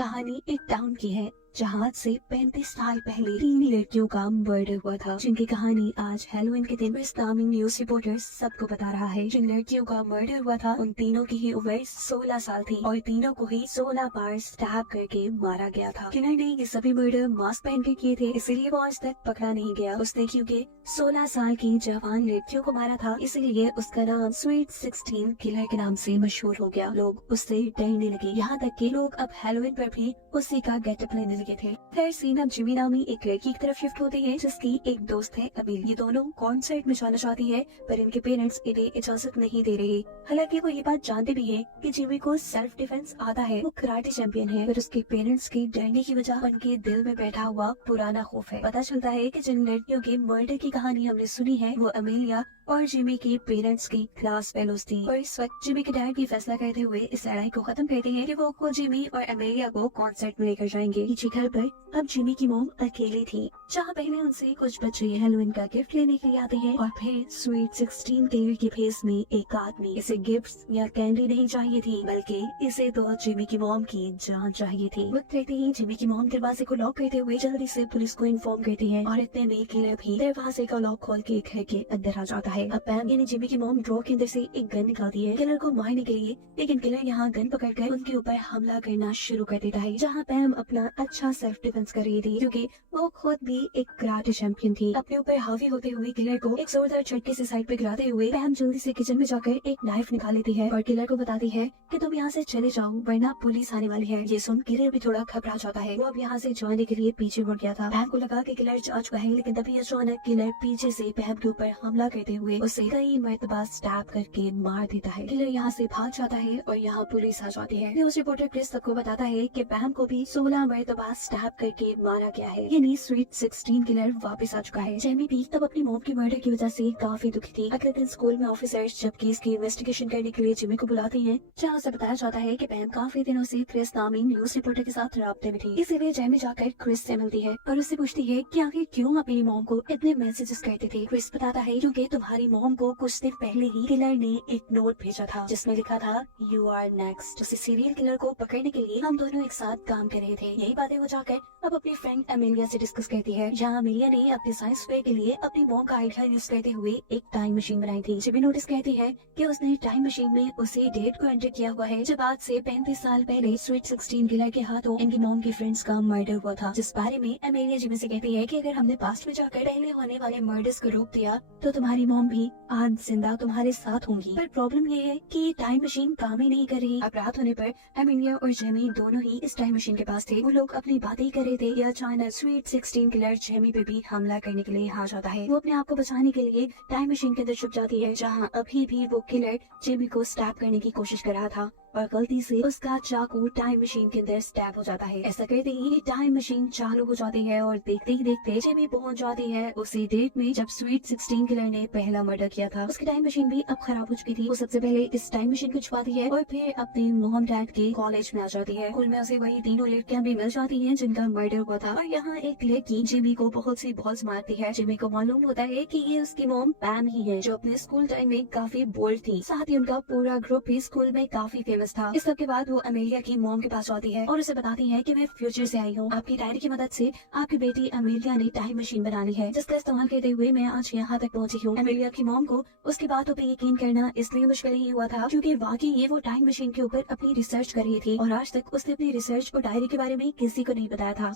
कहानी एक टाउन की है जहाँ आज से 35 साल पहले 3 लड़कियों का मर्डर हुआ था, जिनकी कहानी आज हैलोवीन के दिन इस्लामिक न्यूज रिपोर्टर्स सबको बता रहा है। जिन लड़कियों का मर्डर हुआ था उन तीनों की ही उम्र 16 साल थी और तीनों को ही 16 बार स्टैब करके मारा गया था। किलर ने ये सभी मर्डर मास्क पहन के किए थे, इसीलिए वो आज तक पकड़ा नहीं गया। उसने क्योंकि 16 साल की जवान लड़कियों को मारा था, इसीलिए उसका नाम स्वीट 16 किलर के नाम से मशहूर हो गया। लोग उससे डरने लगे, यहाँ तक कि लोग अब हैलोवीन पर भी उसी का गेटअप लेने लगे थे। फिर सीन अब जिमी नामी एक लड़की की तरफ शिफ्ट होती है जिसकी एक दोस्त है अमील। ये दोनों कॉन्सर्ट में जाना चाहती है पर इनके पेरेंट्स इन्हें इजाजत नहीं दे रहे। हालांकि वो ये बात जानते भी है कि जिमी को सेल्फ डिफेंस आता है, वो कराटे चैंपियन है, पर उसके पेरेंट्स के डरने की वजह उनके दिल में बैठा हुआ पुराना खौफ है। पता चलता है कि जिन लड़कियों के मर्डर की कहानी हमने सुनी है वो अमेलिया और जिमी के पेरेंट्स की क्लास फेलोज थी। और इस वक्त जिमी के डैड ये फैसला करते हुए इस लड़ाई को खत्म करते हैं कि वो खुद जिमी और अमेलिया को कॉन्सर्ट में लेकर जाएंगे। नीचे घर पर अब जिमी की मॉम अकेली थी, जहाँ पहले उनसे कुछ बच्चे हैलोवीन का गिफ्ट लेने के लिए आते हैं और फिर स्वीट 16 किलर के फेस में एक आदमी। इसे गिफ्ट या कैंडी नहीं चाहिए थी, बल्कि इसे तो जिमी की मॉम की जान चाहिए थी। वक्त रहते ही जिमी की मॉम दरवाजे को लॉक करते हुए जल्दी से पुलिस को इन्फॉर्म करती है और इतने में किलर भी दरवाजे का लॉक खोल के घर के अंदर आ जाता है। अब पैम यानी जिमी की मॉम ड्रॉ के अंदर से एक गन निकालती है किलर को मारने के लिए, लेकिन किलर यहाँ गन पकड़कर उनके ऊपर हमला करना शुरू कर देता है। जहाँ पैम अपना अच्छा सेल्फ डिफेंस कर रही थी क्योंकि वो खुद भी एक कराटे चैंपियन थी। अपने ऊपर हावी होते हुए किलर को एक जोरदार झटके से साइड पे गिराते हुए पैम जल्दी से किचन में जाकर एक नाइफ निकाल लेती है और किलर को बताती है कि तुम यहाँ से चले जाओ वरना पुलिस आने वाली है। ये सुन किलर भी थोड़ा घबरा जाता है, वो अब यहाँ से जाने के लिए पीछे मुड़ गया था। पैम को लगा कि किलर जा चुका है, लेकिन तभी अचानक किलर पीछे से पैम के ऊपर हमला करते हुए उसे कई मरतबा स्टैब करके मार देता है। किलर यहाँ से भाग जाता है और यहाँ पुलिस आ जाती है। न्यूज रिपोर्टर क्रिस सबको बताता है कि पैम को भी 16 मरतबा स्टैब करके मारा गया है, यानी स्वीट 16 किलर वापस आ चुका है। जेमी भी तब अपनी मॉम के मर्डर की वजह से काफी दुखी थी। अगले दिन स्कूल में ऑफिसर्स जब केस की इन्वेस्टिगेशन करने के लिए जिमी को बुलाते हैं, जहाँ से बताया जाता है कि पैम काफी दिनों से क्रिस नामी न्यूज रिपोर्टर के साथ राब्ते में थी। इसीलिए जेमी जाकर क्रिस से मिलती है और उससे पूछती है कि आखिर क्यों अपनी मॉम को इतने मैसेजेस करते थे। क्रिस बताता है क्योंकि तुम्हारी मॉम को कुछ दिन पहले ही किलर ने एक नोट भेजा था जिसमें लिखा था यू आर नेक्स्ट। उसी सीरियल किलर को पकड़ने के लिए हम दोनों एक साथ काम कर रहे थे। यही बातें वो जाकर अब अपनी फ्रेंड अमेलिया से डिस्कस करती है, जहाँ अमेलिया ने अपने साइंस फेयर के लिए अपनी मॉम का आइडिया यूज करते हुए एक टाइम मशीन बनाई थी। जिमी नोटिस कहती है कि उसने टाइम मशीन में उसी डेट को एंटर किया हुआ है जब आज से 35 साल पहले स्वीट 16 किलर के हाथों इनकी मॉम की फ्रेंड्स का मर्डर हुआ था। जिस बारे में अमेलिया जिमी से कहती है कि अगर हमने पास्ट में जाकर पहले होने वाले मर्डर्स को रोक दिया तो तुम्हारी मॉम भी आज जिंदा तुम्हारे साथ होंगी। पर प्रॉब्लम ये है कि ये टाइम मशीन काम ही नहीं कर रही। अब रात होने पर अमेलिया और जेमी दोनों ही इस टाइम मशीन के पास थे। वो लोग अपनी बातें कर रहे थे, अचानक स्वीट 16 किलर जेमी पे भी हमला करने के लिए आ जाता है। वो अपने आप को बचाने के लिए टाइम मशीन के अंदर छुप जाती है, जहाँ अभी भी वो किलर जेमी को स्टैब करने की कोशिश कर रहा था और गलती से उसका चाकू टाइम मशीन के अंदर स्टैब हो जाता है। ऐसा करते ही टाइम मशीन चालू हो जाती है और देखते ही देखते जेमी पहुंच जाती है उसी डेट में जब स्वीट 16 किलर ने पहला मर्डर किया था। उसकी टाइम मशीन भी अब खराब हो चुकी थी। वो सबसे पहले इस टाइम मशीन को छुपाती है और फिर अपने मॉम डैड के कॉलेज में आ जाती है। स्कूल में उसे वही तीनों लड़कियां भी मिल जाती हैं जिनका मर्डर हुआ था और यहाँ एक लड़की जिमी को बहुत सी बॉल्स मारती है। जिमी को मालूम होता है कि ये उसकी मॉम पैम ही है, जो अपने स्कूल टाइम में काफी बोल्ड थी। साथ ही उनका पूरा ग्रुप भी स्कूल में काफी फेमस था। इस सब के बाद वो अमेलिया की मॉम के पास आती है और उसे बताती है कि मैं फ्यूचर से आई हूँ। आपकी डायरी की मदद से आपकी बेटी अमेलिया ने टाइम मशीन बना ली है, जिसका इस्तेमाल करते हुए मैं आज यहाँ तक पहुँची हूँ। अमेलिया की मॉम को उसकी बातों पे यकीन करना इसलिए मुश्किल ही हुआ था क्योंकि वाकई ये वो टाइम मशीन के ऊपर अपनी रिसर्च कर रही थी और आज तक उसने अपनी रिसर्च और डायरी के बारे में किसी को नहीं बताया था।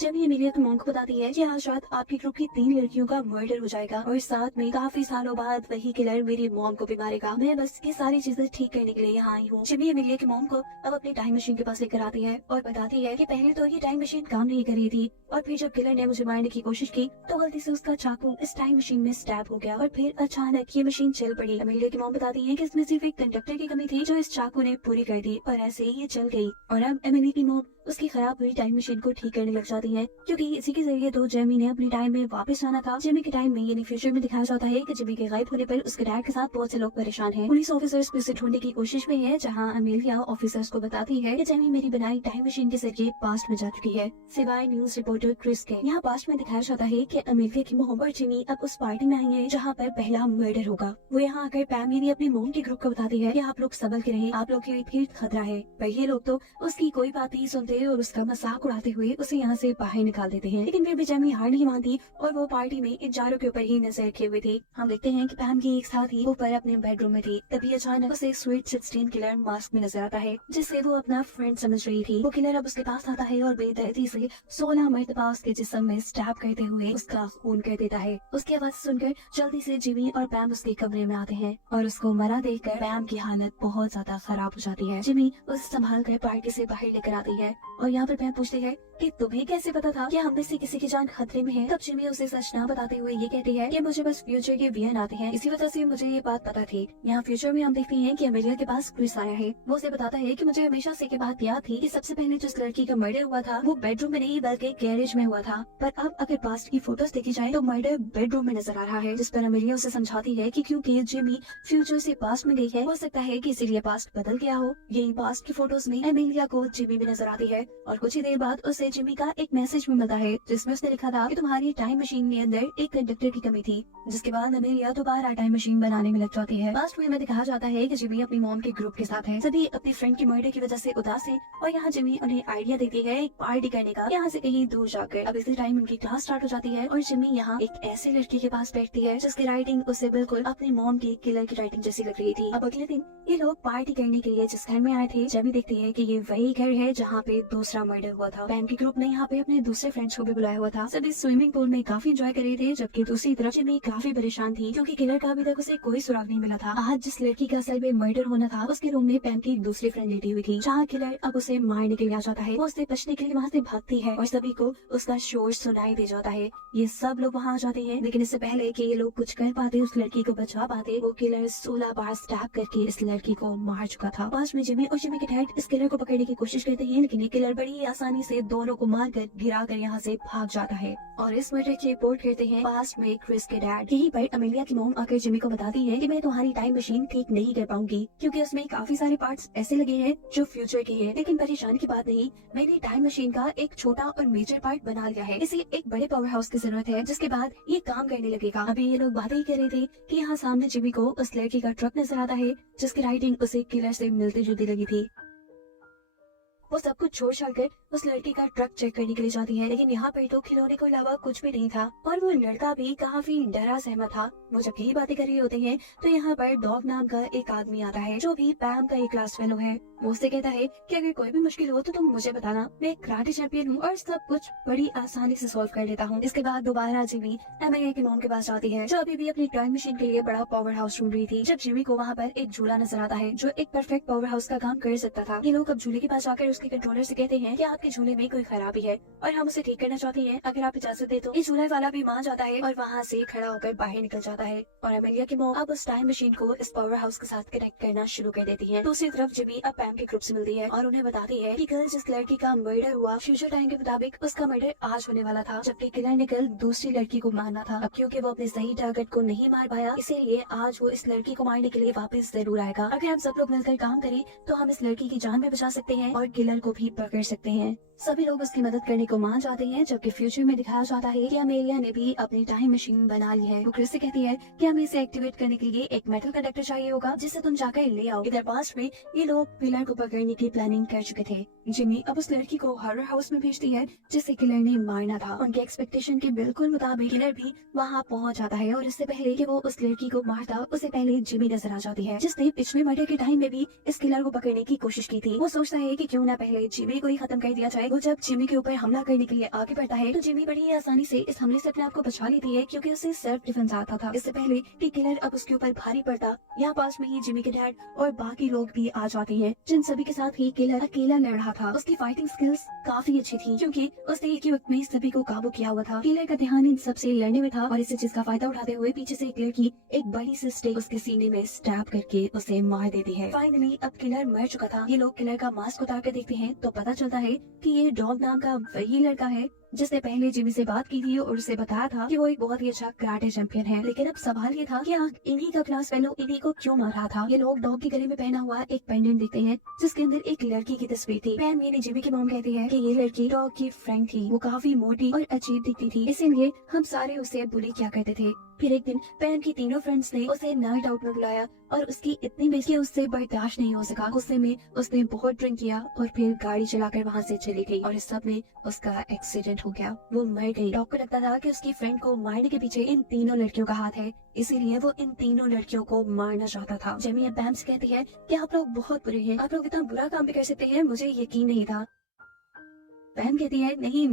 जेमी अमेलिया की मॉम को बताती है कि आज रात आपके ग्रुप की 3 लड़कियों का मर्डर हो जाएगा और साथ में काफी सालों बाद वही किलर मेरी मॉम को भी मारेगा। मैं बस ये सारी चीजें ठीक करने के लिए यहाँ आई हूँ। जेमी अमेलिया की मॉम को अब अपनी टाइम मशीन के पास लेकर आती है और बताती है कि पहले तो ये टाइम मशीन काम नहीं कर रही थी और फिर जब किलर ने मुझे मारने की कोशिश की तो गलती से उसका चाकू इस टाइम मशीन में स्टैब हो गया और फिर अचानक ये मशीन चल पड़ी। अमेलिया की मॉम बताती है कि इसमें सिर्फ एक कंडक्टर की कमी थी जो इस चाकू ने पूरी कर दी और ऐसे ही ये चल गई। और अब अमेलिया की मॉम उसकी खराब हुई टाइम मशीन को ठीक करने लग जाती है, क्योंकि इसी के जरिए तो जेमी ने अपनी टाइम में वापस आना था। जेमी के टाइम में यानी फ्यूचर में दिखाया जाता है कि जेमी के गायब होने पर उसके डैड के साथ बहुत से लोग परेशान हैं। पुलिस ऑफिसर्स भी उसे ढूंढने की कोशिश में है, जहां अमेलिया ऑफिसर्स को बताती है कि जेमी मेरी बनाई टाइम मशीन के जरिए पास्ट में जा चुकी है, सिवाय न्यूज रिपोर्टर क्रिस के। यहाँ पास्ट में दिखाया जाता है कि अमेलिया की मोम और जेमी अब उस पार्टी में आई है जहाँ पर पहला मर्डर होगा। वो यहाँ आकर पैम यानी अपनी मोम के ग्रुप को बताती है कि आप लोग संभल के रहें, आप लोग के लिए खतरा है। पर ये लोग तो उसकी कोई बात नहीं सुनते और उसका मजाक उड़ाते हुए उसे यहाँ से बाहर निकाल देते हैं। लेकिन फिर भी जेमी हार नहीं मानती और वो पार्टी में इन चारों के ऊपर ही नजर रखे हुए थी। हम देखते हैं कि पैम की एक साथी ऊपर अपने बेडरूम में थी, तभी अचानक उसे स्वीट 16 किलर मास्क में नजर आता है, जिससे वो अपना फ्रेंड समझ रही थी। वो किलर अब उसके पास आता है और बेदर्दी से 16 मरतबा उसके जिस्म में स्टैब करते हुए उसका खून कर देता है। उसकी आवाज सुनकर जल्दी से जिमी और पैम उसके कमरे में आते हैं और उसको मरा देखकर पैम की हालत बहुत ज्यादा खराब हो जाती है। जिमी उसे संभाल कर पार्टी से बाहर लेकर आती है और यहाँ पर पैम पूछती है कि तुम्हें कैसे पता था कि हम में से किसी की जान खतरे में है। तब जिमी उसे सच ना बताते हुए ये कहती है कि मुझे बस फ्यूचर के वीएन आते हैं, इसी वजह से मुझे ये बात पता थी। यहाँ फ्यूचर में हम देखते हैं कि अमेलिया के पास क्रिस आया है। वो उसे बताता है कि मुझे हमेशा से के बात याद थी कि सबसे पहले जिस लड़की का मर्डर हुआ था वो बेडरूम में नहीं बल्कि गैरेज में हुआ था, पर अब अगर पास्ट की फोटोज देखी जाए तो मर्डर बेडरूम में नजर आ रहा है। जिस पर अमेलिया उसे समझाती है कि क्योंकि जिमी फ्यूचर से पास्ट में गई है, हो सकता है कि इसीलिए पास्ट बदल गया हो। यही पास्ट की फोटोज में अमेलिया को जिमी भी नजर आती है और कुछ ही देर बाद उसे जिमी का एक मैसेज भी मिलता है जिसमें उसने लिखा था कि तुम्हारी टाइम मशीन के अंदर एक कंडक्टर की कमी थी। जिसके बाद अमेलिया दोबारा टाइम मशीन बनाने में लग जाती है। पास्ट में दिखाया जाता है कि जिमी अपनी मॉम के ग्रुप के साथ है, सभी अपनी फ्रेंड की मर्डर की वजह से उदास है और यहाँ जिमी उन्हें आइडिया देती है एक पार्टी करने का यहाँ से कहीं दूर जाकर। अब इसी टाइम उनकी क्लास स्टार्ट हो जाती है और जिमी यहाँ एक ऐसी लड़की के पास बैठती है जिसकी राइटिंग उसे बिल्कुल अपनी मॉम की किलर की राइटिंग जैसी लग रही थी। अब अगले दिन ये लोग पार्टी करने के लिए जिस घर में आए थे, जिमी देखती है कि ये वही घर है जहाँ पे दूसरा मर्डर हुआ था। पैम के ग्रुप ने यहाँ पे अपने दूसरे फ्रेंड्स को भी बुलाया हुआ था। सभी स्विमिंग पूल में काफी एंजॉय कर रहे थे, जबकि दूसरी तरफ जिमी काफी परेशान थी क्योंकि किलर का अभी तक उसे कोई सुराग नहीं मिला था। आज जिस लड़की का असल में मर्डर होना था उसके रूम में पैम की दूसरी फ्रेंड लेटी हुई थी, जहाँ किलर अब उसे मारने के लिए आ जाता है। वो उससे बचने के लिए वहाँ से भागती है और सभी को उसका शोर सुनाई दे जाता है। ये सब लोग वहाँ आ जाते हैं, लेकिन इससे पहले कि ये लोग कुछ कर पाते, उस लड़की को बचा पाते, वो किलर 16 बार स्टैब करके इस लड़की को मार चुका था। पास में जिमी और जिमी के डैड इस किलर को पकड़ने की कोशिश करते हैं, लेकिन ये किलर बड़ी आसानी से दोनों को मारकर गिराकर यहाँ से भाग जाता है और इस मर्डर की रिपोर्ट करते हैं पास में क्रिस के डैड। यहीं पर अमेलिया की मॉम आकर जिमी को बताती है कि मैं तुम्हारी टाइम मशीन ठीक नहीं कर पाऊंगी क्योंकि उसमें काफी सारे पार्ट्स ऐसे लगे हैं जो फ्यूचर के हैं। लेकिन परेशानी की बात नहीं, मैंने टाइम मशीन का एक छोटा और मेजर पार्ट बना लिया है। इसे एक बड़े पावर हाउस की जरूरत है जिसके बाद ये काम करने लगेगा। अभी ये लोग बातें ही कर रहे थे कि यहाँ सामने जिमी को उस लड़की का ट्रक नजर आता है जिसकी राइटिंग उसे किलर से मिलती जुलती लगी थी। वो सब कुछ छोड़ छाड़ कर उस लड़की का ट्रक चेक करने के लिए जाती है, लेकिन यहाँ पर तो खिलौने के अलावा कुछ भी नहीं था और वो लड़का भी काफी डरा सहमा था। वो जब यही बातें कर रहे होते हैं तो यहाँ पर डॉग नाम का एक आदमी आता है जो भी पैम का एक क्लास फेलो है। वो उससे कहता है कि अगर कोई भी मुश्किल हो तो तुम मुझे बताना, मैं कराटे चैंपियन हूँ और सब कुछ बड़ी आसानी से सॉल्व कर लेता हूँ। इसके बाद दोबारा जिमी अमेरिका के मॉम के पास जाती है जो अभी भी अपनी टाइम मशीन के लिए बड़ा पावर हाउस ढूंढ रही थी। जब जिमी को वहाँ पर एक झूला नजर आता है जो एक परफेक्ट पावर हाउस का काम कर सकता था। ये लोग अब झूले के पास जाकर उसके कंट्रोलर से कहते हैं कि आपके झूले में कोई खराबी है और हम उसे ठीक करना चाहते हैं, अगर आप इजाजत दे तो। ये झूले वाला भी मान जाता है और वहाँ से खड़ा होकर बाहर निकल जाता है और अमेलिया की मॉम अब उस टाइम मशीन को इस पावर हाउस के साथ कनेक्ट करना शुरू कर देती है। दूसरी तरफ जिमी अब पैम के ग्रुप से मिलती है और उन्हें बताती है कि कल जिस लड़की का मर्डर हुआ फ्यूचर टाइम के मुताबिक उसका मर्डर आज होने वाला था, जबकि किलर ने कल दूसरी लड़की को मारना था। अब क्योंकि वो अपने सही टारगेट को नहीं मार पाया, इसीलिए आज वो इस लड़की को मारने के लिए वापस जरूर आएगा। अगर हम सब लोग मिलकर काम करें तो हम इस लड़की की जान भी बचा सकते हैं और किलर को भी पकड़ सकते हैं। सभी लोग उसकी मदद करने को मान जाते हैं, जबकि फ्यूचर में दिखाया जाता है कि अमेलिया ने भी अपनी टाइम मशीन बना ली है। वो क्रिस से कहती है कि हमें इसे एक्टिवेट करने के लिए एक मेटल कंडक्टर चाहिए होगा जिसे तुम जाकर ले आओ। इधर पास में ये लोग किलर को पकड़ने की प्लानिंग कर चुके थे। जिमी अब उस लड़की को हॉरर हाउस में भेजती है जिसे किलर ने मारना था। उनके एक्सपेक्टेशन के बिल्कुल मुताबिक किलर भी वहाँ पहुँच जाता है और इससे पहले कि वो उस लड़की को मारता उससे पहले जिमी नजर आ जाती है जिसने पिछले मर्डर के टाइम में भी इस किलर को पकड़ने की कोशिश की थी। वो सोचता है कि क्यों ना पहले जिमी को ही खत्म कर दिया जाए। वो जब जिमी के ऊपर हमला करने के लिए आगे बढ़ता है तो जिमी बड़ी आसानी से इस हमले से अपने आप को बचा लेती है क्योंकि उसे सेल्फ डिफेंस आता था। इससे पहले कि किलर अब उसके ऊपर भारी पड़ता, यहाँ पास में ही जिमी के डैड और बाकी लोग भी आ जाते हैं जिन सभी के साथ ही किलर अकेला लड़ रहा था। उसकी फाइटिंग स्किल्स काफी अच्छी थी क्योंकि उसने एक ही वक्त में सभी को काबू किया हुआ था। किलर का ध्यान इन सबसे लड़ने में था और इस चीज का फायदा उठाते हुए पीछे से एक लड़की एक बड़ी सी स्टिक उसके सीने में स्टैब करके उसे मार देती है। फाइनली अब किलर मर चुका था। ये लोग किलर का मास्क उतार कर देखते हैं तो पता चलता है कि ये डॉग नाम का वही लड़का है जिसने पहले जिमी से बात की थी और उसे बताया था कि वो एक बहुत ही अच्छा कराटे चैंपियन है। लेकिन अब सवाल ये था कि इन्हीं का क्लास फेलो इन्हीं को क्यों मार रहा था। ये लोग डॉग के गले में पहना हुआ एक पेंडेंट देखते हैं जिसके अंदर एक लड़की की तस्वीर थी। पैम यानी जिमी की मॉम कहती है कि ये लड़की डॉग की फ्रेंड थी। वो काफी मोटी और अजीब दिखती थी, इसीलिए हम सारे उसे बुली किया करते थे। फिर एक दिन पैम की तीनों फ्रेंड्स ने उसे नाइट आउट में बुलाया और उसकी इतनी बेइज्जती उससे बर्दाश्त नहीं हो सका। गुस्से में उसने बहुत ड्रिंक किया और फिर गाड़ी चलाकर वहाँ से चली गई और इस सब में उसका एक्सीडेंट हो गया। वो मर गई। डॉग को लगता था कि उसकी फ्रेंड को मारने के पीछे इन तीनों लड़कियों का हाथ है, इसीलिए वो इन तीनों लड़कियों को मारना चाहता था। जेमी अब पैम से कहती है कि आप लोग बहुत बुरे हैं, आप लोग इतना बुरा काम भी कर सकते हैं, मुझे यकीन नहीं था। पैम कहती है नहीं,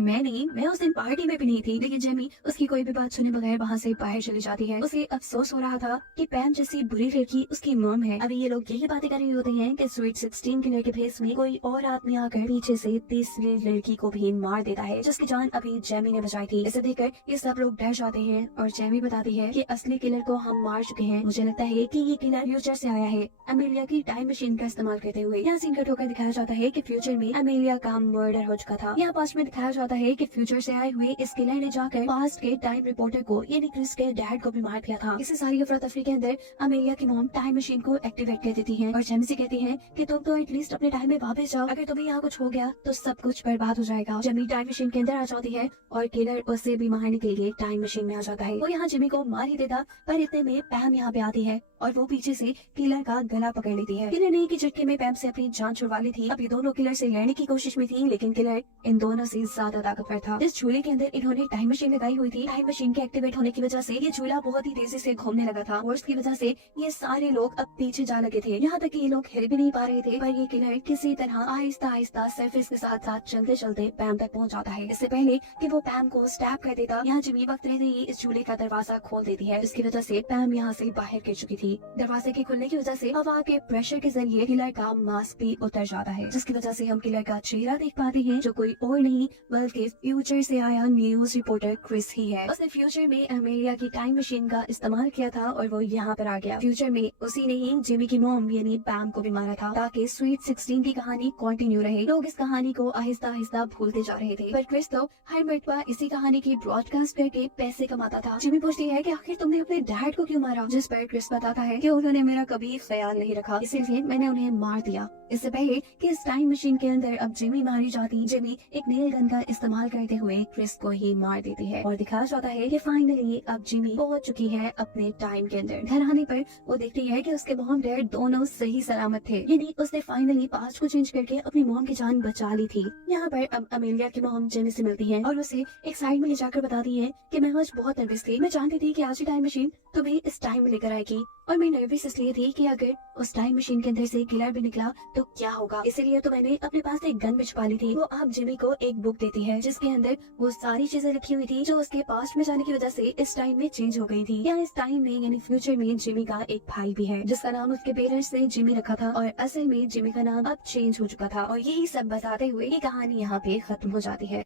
मैं उस दिन पार्टी में भी नहीं थी। लेकिन जेमी उसकी कोई भी बात सुने बगैर वहाँ से बाहर चली जाती है। उसे अफसोस हो रहा था कि पैम जैसी बुरी लड़की उसकी मॉम है। अभी ये लोग यही बातें कर रहे होते हैं कि स्वीट 16 के लड़के प्लेस में कोई और आदमी आकर पीछे से तीसरी लड़की को भी मार देता है जिसकी जान अभी जेमी ने बचाई थी। इसे देखकर ये सब लोग डर जाते हैं और जेमी बताती है कि असली किलर को हम मार चुके हैं। मुझे लगता है कि ये किलर फ्यूचर से आया है, अमेलिया की टाइम मशीन का इस्तेमाल करते हुए। यहाँ सीन कट होकर दिखाया जाता है कि फ्यूचर में अमेलिया का मर्डर हो चुका था। यहाँ पास्ट में दिखाया जाता है कि फ्यूचर से आए हुए इस किलर ने जाकर पास्ट के टाइम रिपोर्टर को यानी क्रिस के डैड को भी मार दिया था। इसी सारी अफरा तफरी के अंदर अमेलिया की मॉम टाइम मशीन को एक्टिवेट कर देती है और जेमी से कहती है कि तुम तो एटलीस्ट अपने टाइम में वापस जाओ, अगर तुम्हें यहाँ कुछ हो गया तो सब कुछ बर्बाद हो जाएगा। जेमी टाइम मशीन के अंदर आ जाती है और किलर उसे भी मारने के लिए टाइम मशीन में आ जाता है। वो यहाँ जेमी को मार ही देता, पर इतने में पैम यहाँ पे आती है और वो पीछे से किलर का गला पकड़ लेती है। किलर ने की झटके में पैम से अपनी जान छुड़वा ली थी। अब ये दोनों किलर से लड़ने की कोशिश में थी, लेकिन किलर इन दोनों से ज्यादा ताकतवर था। इस झूले के अंदर इन्होंने टाइम मशीन लगाई हुई थी। टाइम मशीन के एक्टिवेट होने की वजह से ये झूला बहुत ही तेजी से घूमने लगा था और उसकी वजह से ये सारे लोग अब पीछे जा लगे थे। यहाँ तक कि ये लोग हिल भी नहीं पा रहे थे, पर ये किलर किसी तरह आहिस्ता आहिस्ता सरफेस के साथ साथ चलते चलते पैम तक पहुँच जाता है। इससे पहले कि वो पैम को स्टैप कर देता, यहाँ जिमी वक्त रहते ही इस झूले का दरवाजा खोल देती है, जिसकी वजह से पैम यहाँ से बाहर गिर चुकी थी। दरवाजे के खुलने की वजह से हवा के प्रेशर के जरिए किलर का मास्क भी उतर जाता है, जिसकी वजह से हम किलर का चेहरा देख पाते हैं, जो कोई और नहीं बल्कि फ्यूचर से आया न्यूज रिपोर्टर क्रिस ही है। उसने फ्यूचर में अमेलिया की टाइम मशीन का इस्तेमाल किया था और वो यहाँ पर आ गया। फ्यूचर में उसी ने ही जिमी की मॉम यानी पैम को भी मारा था ताकि स्वीट 16 की कहानी कंटिन्यू रहे। लोग इस कहानी को आहिस्ता आहिस्ता भूलते जा रहे थे, पर क्रिस तो हर मरतबा इसी कहानी की ब्रॉडकास्ट करके पैसे कमाता था। जिमी पूछती है कि आखिर तुमने अपने डैड को क्यों मारा, जिस पर क्रिस बताता है कि उन्होंने मेरा कभी ख्याल नहीं रखा, इसीलिए मैंने उन्हें मार दिया। इससे पहले कि इस टाइम मशीन के अंदर अब जिमी मारी जाती, जिमी एक नेल गन का इस्तेमाल करते हुए क्रिस को ही मार देती है और दिखाया जाता है कि फाइनली अब जिमी पहुंच चुकी है अपने टाइम के अंदर। घर आने पर वो देखती है कि उसके मॉम डैड दोनों सही सलामत थे, यानी उसने फाइनली पास्ट को चेंज करके अपनी मॉम की जान बचा ली थी। यहाँ पर अब अमेलिया की मॉम जिमी से मिलती है और उसे एक साइड में ले जाकर बताती है कि मैं आज बहुत नर्वस थी, मैं जानती थी कि आज की टाइम मशीन तुम्हें इस टाइम में लेकर आएगी और मैं नर्वस इसलिए थी कि अगर उस टाइम मशीन के अंदर से किलर भी निकला तो क्या होगा, इसलिए तो मैंने अपने पास एक गन भी छुपा ली थी। वो आप जिमी को एक बुक देती है जिसके अंदर वो सारी चीजें लिखी हुई थी जो उसके पास्ट में जाने की वजह से इस टाइम में चेंज हो गई थी। या इस टाइम में यानी फ्यूचर में जिमी का एक भाई भी है जिसका नाम उसके पेरेंट्स ने जिमी रखा था और असल में जिमी का नाम अब चेंज हो चुका था। और यही सब बताते हुए ये कहानी यहाँ पे खत्म हो जाती है।